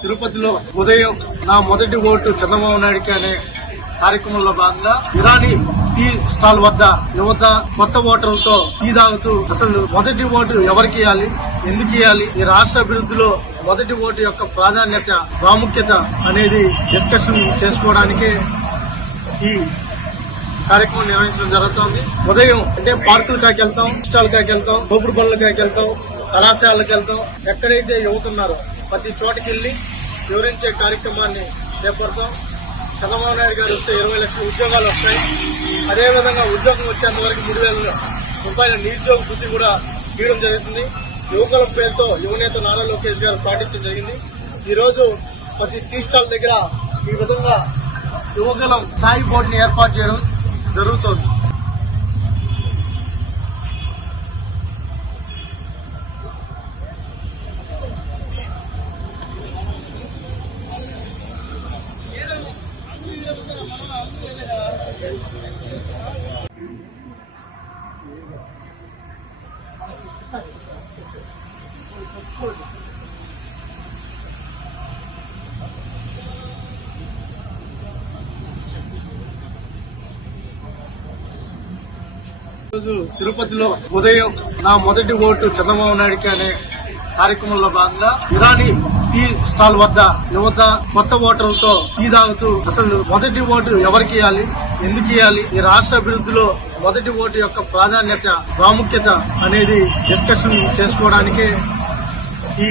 తిరుపతిలో ఉదయం నా మొదటి ఓటు చంద్రబాబు నాయుడుకి అనే కార్యక్రమంలో భాగంగా ఇరానీ టీ స్టాల్ వద్ద యువత కొత్త ఓటర్లతో టీ తాగుతూ అసలు మొదటి ఓటు ఎవరికి ఇవ్వాలి, ఎందుకు ఇవ్వాలి, ఈ రాష్ట్ర అభివృద్ధిలో మొదటి ఓటు యొక్క ప్రాధాన్యత ప్రాముఖ్యత అనేది డిస్కషన్ చేసుకోవడానికి ఈ కార్యక్రమం నిర్వహించడం జరుగుతోంది. ఉదయం అంటే పార్కులకి వెళ్తాం, స్టాల్కి వెళ్తాం, తోపుడు బండ్లకి వెళ్తాం, కళాశాలకు వెళ్తాం. ఎక్కడైతే యువత ఉన్నారో ప్రతి చోటకి వెళ్లి వివరించే కార్యక్రమాన్ని చేపడతాం. చంద్రబాబు నాయుడు గారు వస్తే 20 లక్షల ఉద్యోగాలు వస్తాయి. అదేవిధంగా ఉద్యోగం వచ్చేంత వరకు 3,000 రూపాయల నిరుద్యోగ వృత్తి కూడా ఇవ్వడం జరుగుతుంది. యువకుల పేరుతో యువనేత నారా లోకేష్ గారు పాటించడం జరిగింది. ఈ రోజు ప్రతి టీ స్టాల్ దగ్గర ఈ విధంగా యువకులం ఛాయ్ బోర్డుని ఏర్పాటు చేయడం జరుగుతోంది. రోజు తిరుపతిలో ఉదయం నా మొదటి ఓటు చంద్రబాబు నాయుడుకి అనే కార్యక్రమంలో భాగంగా ఇరానీ టీ స్టాల్ వద్ద యువత కొత్త ఓటర్లతో టీ తాగుతూ అసలు మొదటి ఓటు ఎవరికి ఇవ్వాలి, ఎందుకు ఇవ్వాలి, ఈ రాష్ట్ర అభివృద్ధిలో మొదటి ఓటు యొక్క ప్రాధాన్యత ప్రాముఖ్యత అనేది డిస్కషన్ చేసుకోవడానికి ఈ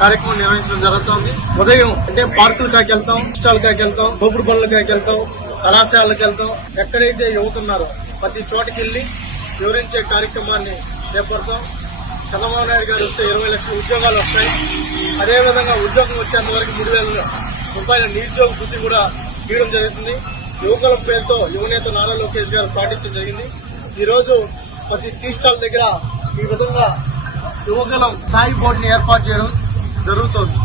కార్యక్రమం నిర్వహించడం జరుగుతోంది. ఉదయం అంటే పార్కులకి వెళ్తాం, స్టాల్కి వెళ్తాం, తోపుడు బండ్లకి వెళ్తాం, కళాశాలకు వెళ్తాం. ఎక్కడైతే యువత ఉన్నారో ప్రతి చోటకి వెళ్లి వివరించే కార్యక్రమాన్ని చేపడతాం. చంద్రబాబు నాయుడు గారు వస్తే 20 లక్షల ఉద్యోగాలు వస్తాయి. అదేవిధంగా ఉద్యోగం వచ్చేంత వరకు 3,000 రూపాయల నిరుద్యోగ వృత్తి కూడా ఇవ్వడం జరుగుతుంది. యువకుల పేరుతో యువనేత నారా లోకేష్ గారు పాటించడం జరిగింది. ఈ రోజు ప్రతి టీ స్టాల్ దగ్గర ఈ విధంగా యువకులం ఛాయ్ బోర్డుని ఏర్పాటు చేయడం జరుగుతోంది.